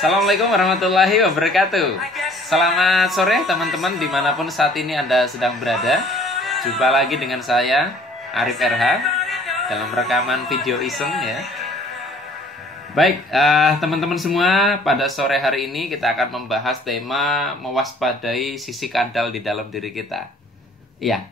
Assalamualaikum warahmatullahi wabarakatuh. Selamat sore teman-teman dimanapun saat ini Anda sedang berada. Jumpa lagi dengan saya Arif RH dalam rekaman video iseng ya. Baik, teman-teman semua, pada sore hari ini kita akan membahas tema mewaspadai sisi kadal di dalam diri kita. Iya,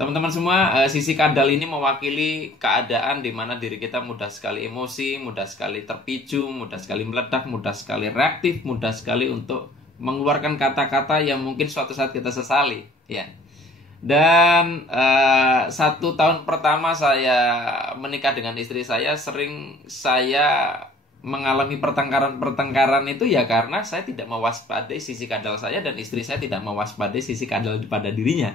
teman-teman semua, sisi kadal ini mewakili keadaan di mana diri kita mudah sekali emosi, mudah sekali terpicu, mudah sekali meledak, mudah sekali reaktif, mudah sekali untuk mengeluarkan kata-kata yang mungkin suatu saat kita sesali. Ya. Dan 1 tahun pertama saya menikah dengan istri saya, sering saya mengalami pertengkaran itu ya karena saya tidak mewaspadai sisi kadal saya dan istri saya tidak mewaspadai sisi kadal pada dirinya.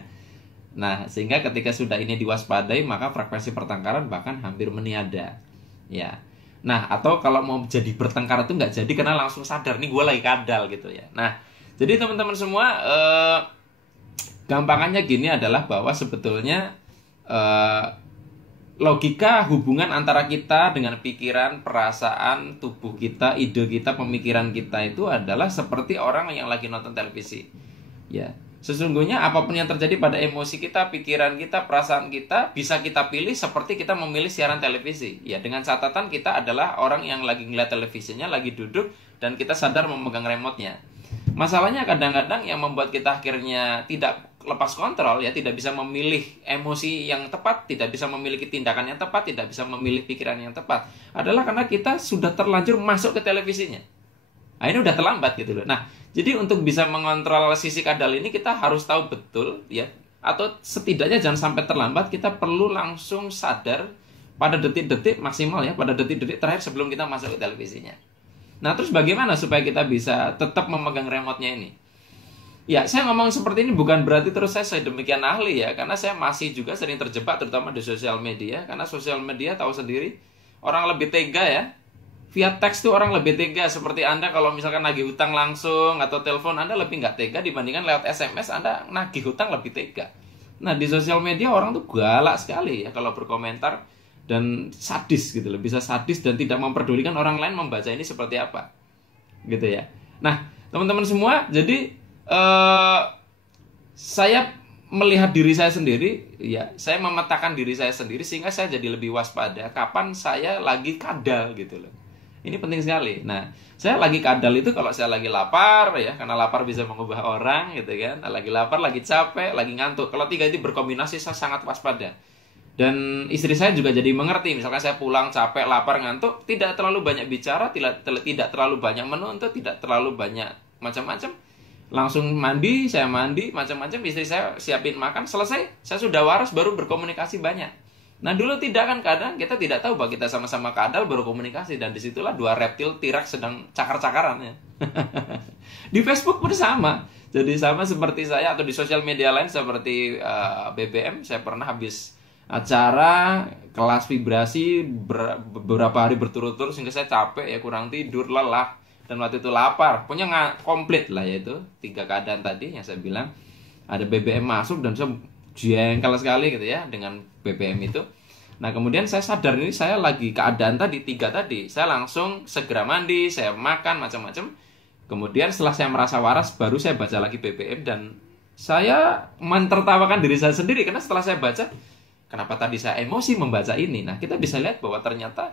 Nah, sehingga ketika sudah ini diwaspadai, maka frekuensi pertengkaran bahkan hampir meniada. Ya. Nah, atau kalau mau jadi bertengkar itu nggak jadi karena langsung sadar nih gue lagi kadal gitu ya. Nah, jadi teman-teman semua, gampangannya gini adalah bahwa sebetulnya logika hubungan antara kita dengan pikiran, perasaan, tubuh kita, ide kita, pemikiran kita itu adalah seperti orang yang lagi nonton televisi. Ya, sesungguhnya apapun yang terjadi pada emosi kita, pikiran kita, perasaan kita bisa kita pilih seperti kita memilih siaran televisi. Ya, dengan catatan kita adalah orang yang lagi ngeliat televisinya, lagi duduk dan kita sadar memegang remote-nya. Masalahnya kadang-kadang yang membuat kita akhirnya tidak lepas kontrol, ya, tidak bisa memilih emosi yang tepat, tidak bisa memiliki tindakan yang tepat, tidak bisa memilih pikiran yang tepat, adalah karena kita sudah terlanjur masuk ke televisinya. Nah, ini udah terlambat gitu loh. Nah, jadi untuk bisa mengontrol sisi kadal ini kita harus tahu betul ya, atau setidaknya jangan sampai terlambat, kita perlu langsung sadar pada detik-detik maksimal ya, pada detik-detik terakhir sebelum kita masuk ke televisinya. Nah, terus bagaimana supaya kita bisa tetap memegang remote-nya ini? Ya, saya ngomong seperti ini bukan berarti terus saya demikian ahli ya, karena saya masih juga sering terjebak terutama di sosial media, karena sosial media tahu sendiri orang lebih tega ya. Via teks tuh orang lebih tega, seperti Anda kalau misalkan nagih hutang langsung atau telepon, Anda lebih nggak tega dibandingkan lewat SMS Anda nagih hutang lebih tega. Nah, di sosial media orang tuh galak sekali ya kalau berkomentar dan sadis gitu loh, bisa sadis dan tidak memperdulikan orang lain membaca ini seperti apa. Gitu ya. Nah, teman-teman semua, jadi saya melihat diri saya sendiri, ya, saya memetakan diri saya sendiri sehingga saya jadi lebih waspada kapan saya lagi kadal gitu loh. Ini penting sekali. Nah, saya lagi kadal itu kalau saya lagi lapar ya, karena lapar bisa mengubah orang gitu kan. Lagi lapar, lagi capek, lagi ngantuk. Kalau tiga itu berkombinasi saya sangat waspada. Dan istri saya juga jadi mengerti. Misalkan saya pulang capek, lapar, ngantuk, tidak terlalu banyak bicara, tidak terlalu banyak menuntut, tidak terlalu banyak macam-macam. Langsung mandi, saya mandi, macam-macam, istri saya siapin makan, selesai, saya sudah waras baru berkomunikasi banyak. Nah, dulu tidak kan, kadang kita tidak tahu bahwa kita sama-sama kadal baru komunikasi, dan disitulah dua reptil tirak sedang cakar-cakaran ya. Di Facebook pun sama. Jadi sama seperti saya, atau di sosial media lain seperti BBM, saya pernah habis acara kelas vibrasi beberapa hari berturut-turut sehingga saya capek ya, kurang tidur, lelah, dan waktu itu lapar, punya komplit lah, yaitu 3 keadaan tadi yang saya bilang. Ada BBM masuk dan saya jengkel sekali gitu ya dengan BBM itu. Nah, kemudian saya sadar ini saya lagi keadaan tadi 3 tadi. Saya langsung segera mandi, saya makan macam-macam. Kemudian setelah saya merasa waras, baru saya baca lagi BBM dan saya mentertawakan diri saya sendiri karena setelah saya baca, kenapa tadi saya emosi membaca ini. Nah, kita bisa lihat bahwa ternyata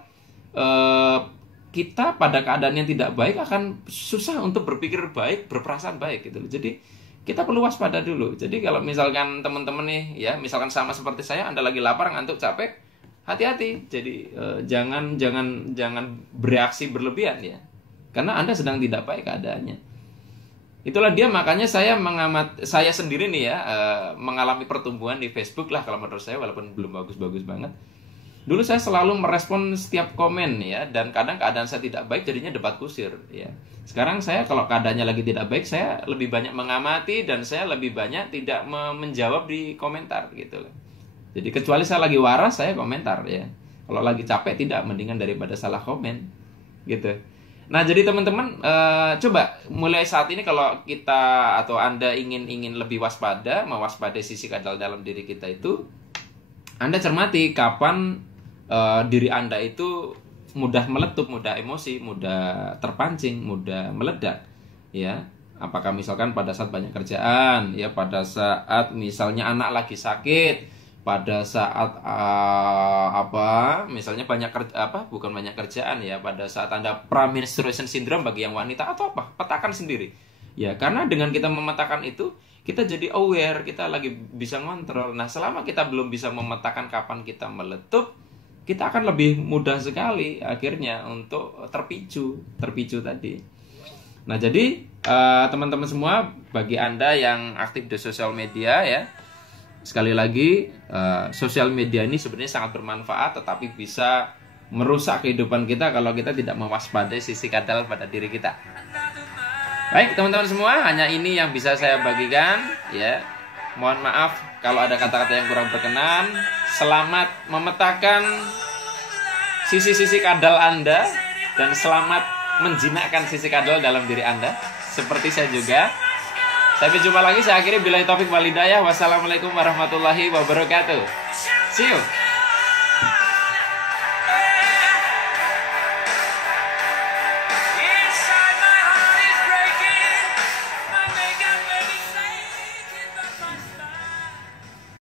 kita pada keadaan yang tidak baik akan susah untuk berpikir baik, berperasaan baik gitu. Jadi kita perlu waspada dulu. Jadi kalau misalkan teman-teman nih ya, misalkan sama seperti saya, Anda lagi lapar, ngantuk, capek, hati-hati. Jadi jangan bereaksi berlebihan ya. Karena Anda sedang tidak baik keadaannya. Itulah dia, makanya saya sendiri nih ya, mengalami pertumbuhan di Facebook lah kalau menurut saya, walaupun belum bagus-bagus banget. Dulu saya selalu merespon setiap komen ya, dan kadang keadaan saya tidak baik jadinya debat kusir ya. Sekarang saya kalau keadaannya lagi tidak baik, saya lebih banyak mengamati dan saya lebih banyak tidak menjawab di komentar gitu loh. Jadi kecuali saya lagi waras, saya komentar ya. Kalau lagi capek tidak, mendingan daripada salah komen gitu. Nah, jadi teman-teman, coba mulai saat ini kalau kita atau Anda ingin lebih waspada, mewaspadai sisi kadal dalam diri kita itu, Anda cermati kapan diri Anda itu mudah meletup, mudah emosi, mudah terpancing, mudah meledak, ya. Apakah misalkan pada saat banyak kerjaan, ya, pada saat misalnya anak lagi sakit, pada saat misalnya bukan banyak kerjaan, ya, pada saat Anda premenstruation syndrome bagi yang wanita, atau apa, petakan sendiri, ya. Karena dengan kita memetakan itu, kita jadi aware, kita lagi bisa ngontrol. Nah, selama kita belum bisa memetakan kapan kita meletup, kita akan lebih mudah sekali akhirnya untuk terpicu tadi. Nah, jadi teman-teman semua, bagi Anda yang aktif di sosial media, ya, sekali lagi, sosial media ini sebenarnya sangat bermanfaat, tetapi bisa merusak kehidupan kita kalau kita tidak mewaspadai sisi kadal pada diri kita. Baik, teman-teman semua, hanya ini yang bisa saya bagikan, ya. Mohon maaf kalau ada kata-kata yang kurang berkenan. Selamat memetakan sisi-sisi kadal Anda, dan selamat menjinakkan sisi kadal dalam diri Anda, seperti saya juga. Sampai jumpa lagi, saya akhiri billahi taufik wal hidayah. Wassalamualaikum warahmatullahi wabarakatuh. See you.